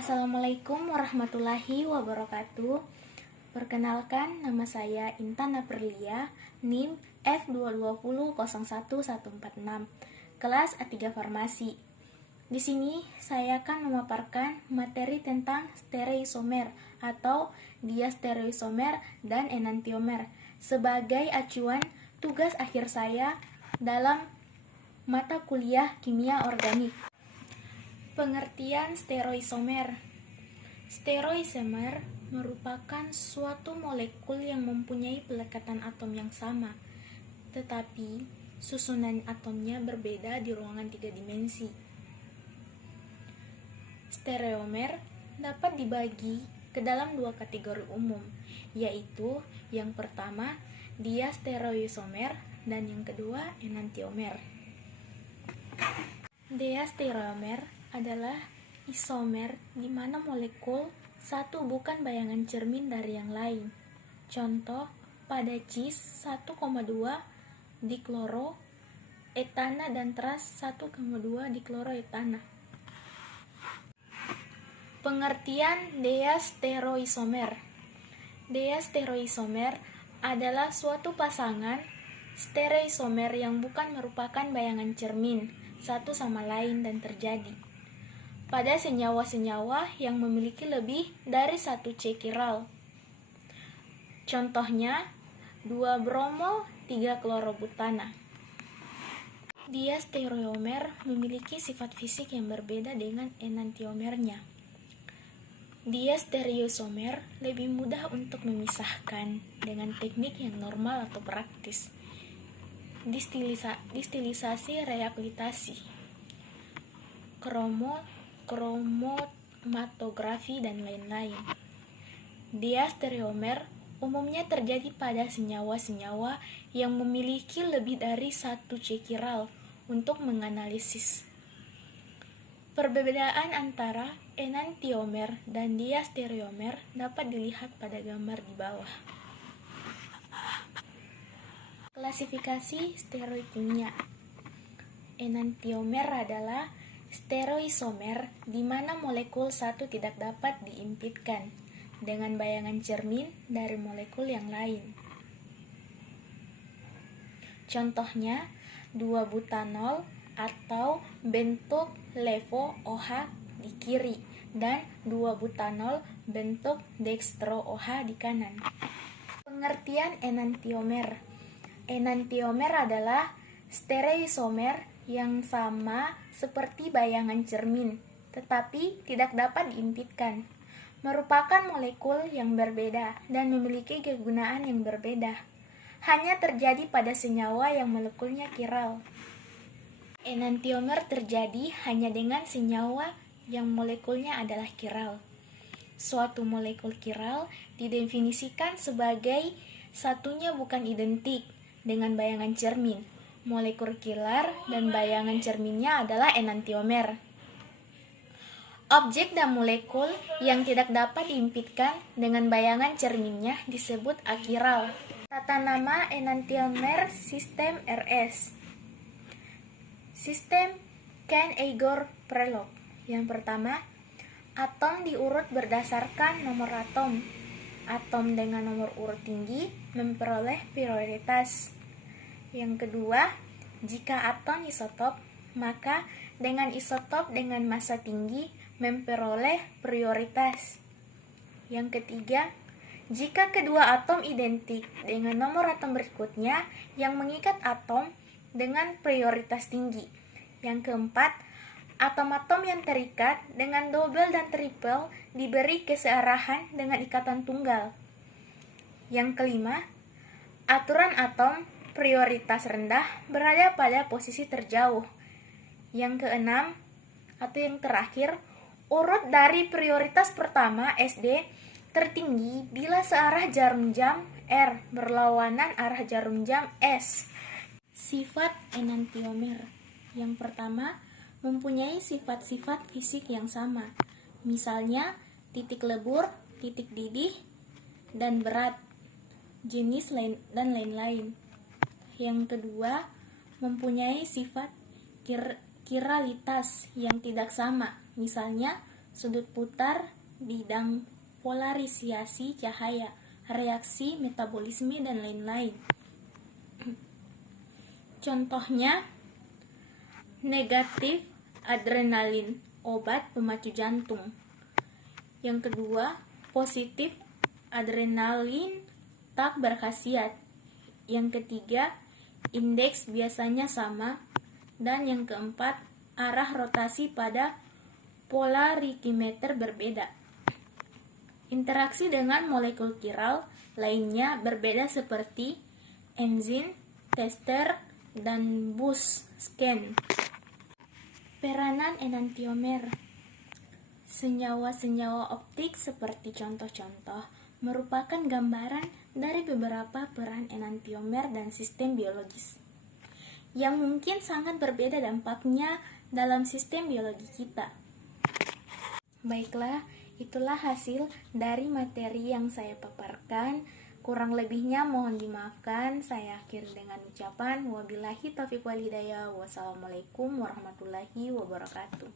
Assalamualaikum warahmatullahi wabarakatuh. Perkenalkan, nama saya Intan Aprilia, NIM F220011146, kelas A3 Farmasi. Di sini saya akan memaparkan materi tentang stereoisomer atau diastereoisomer dan enantiomer sebagai acuan tugas akhir saya dalam mata kuliah kimia organik. Pengertian stereoisomer. Stereoisomer merupakan suatu molekul yang mempunyai pelekatan atom yang sama, tetapi susunan atomnya berbeda di ruangan 3 dimensi. Stereomer dapat dibagi ke dalam 2 kategori umum, yaitu yang pertama diastereoisomer dan yang kedua enantiomer. Diastereomer adalah isomer di mana molekul satu bukan bayangan cermin dari yang lain. Contoh, pada cis 1,2 dikloroetana dan tras 1,2 dikloroetana. Pengertian diastereoisomer. Diastereoisomer adalah suatu pasangan stereoisomer yang bukan merupakan bayangan cermin satu sama lain dan terjadi pada senyawa-senyawa yang memiliki lebih dari satu C chiral. Contohnya 2 bromo 3 klorobutana. Diastereomer memiliki sifat fisik yang berbeda dengan enantiomernya. Diastereoisomer lebih mudah untuk memisahkan dengan teknik yang normal atau praktis. Distilisasi rehabilitasi, kromatografi, dan lain-lain. Diastereomer umumnya terjadi pada senyawa-senyawa yang memiliki lebih dari satu C chiral untuk menganalisis. Perbedaan antara enantiomer dan diastereomer dapat dilihat pada gambar di bawah. Klasifikasi stereokimia. Enantiomer adalah stereoisomer di mana molekul satu tidak dapat diimpitkan dengan bayangan cermin dari molekul yang lain. Contohnya 2-butanol atau bentuk levo-OH di kiri dan 2-butanol bentuk dextro-OH di kanan. Pengertian enantiomer. Enantiomer adalah stereoisomer yang sama seperti bayangan cermin, tetapi tidak dapat diimpitkan. Merupakan molekul yang berbeda dan memiliki kegunaan yang berbeda. Hanya terjadi pada senyawa yang molekulnya chiral. Enantiomer terjadi hanya dengan senyawa yang molekulnya adalah chiral. Suatu molekul chiral didefinisikan sebagai satunya bukan identik dengan bayangan cermin. Molekul chiral dan bayangan cerminnya adalah enantiomer. Objek dan molekul yang tidak dapat diimpitkan dengan bayangan cerminnya disebut achiral. Tata nama enantiomer sistem RS. Sistem Kane-Egor-Prelog. Yang pertama, atom diurut berdasarkan nomor atom. Atom dengan nomor urut tinggi memperoleh prioritas. Yang kedua, jika atom isotop, maka dengan isotop dengan massa tinggi memperoleh prioritas. Yang ketiga, jika kedua atom identik dengan nomor atom berikutnya yang mengikat atom dengan prioritas tinggi. Yang keempat, atom-atom yang terikat dengan double dan triple diberi kesearahan dengan ikatan tunggal. Yang kelima, aturan atom prioritas rendah berada pada posisi terjauh. Yang keenam, atau yang terakhir, urut dari prioritas pertama SD tertinggi bila searah jarum jam R berlawanan arah jarum jam S. Sifat enantiomer. Yang pertama, mempunyai sifat-sifat fisik yang sama. Misalnya, titik lebur, titik didih, dan berat, jenis dan lain-lain. Yang kedua, mempunyai sifat chiralitas yang tidak sama. Misalnya, sudut putar, bidang polarisasi cahaya, reaksi, metabolisme, dan lain-lain. Contohnya, negatif adrenalin, obat pemacu jantung. Yang kedua, positif adrenalin, tak berkhasiat. Yang ketiga, indeks biasanya sama. Dan yang keempat, arah rotasi pada polarikimeter berbeda. Interaksi dengan molekul kiral lainnya berbeda seperti enzim, tester, dan bus scan. Peranan enantiomer. Senyawa-senyawa optik seperti contoh-contoh merupakan gambaran dari beberapa peran enantiomer dan sistem biologis yang mungkin sangat berbeda dampaknya dalam sistem biologi kita. Baiklah, itulah hasil dari materi yang saya paparkan. Kurang lebihnya mohon dimaafkan. Saya akhiri dengan ucapan wabillahi taufiq wal hidayah. Wassalamualaikum warahmatullahi wabarakatuh.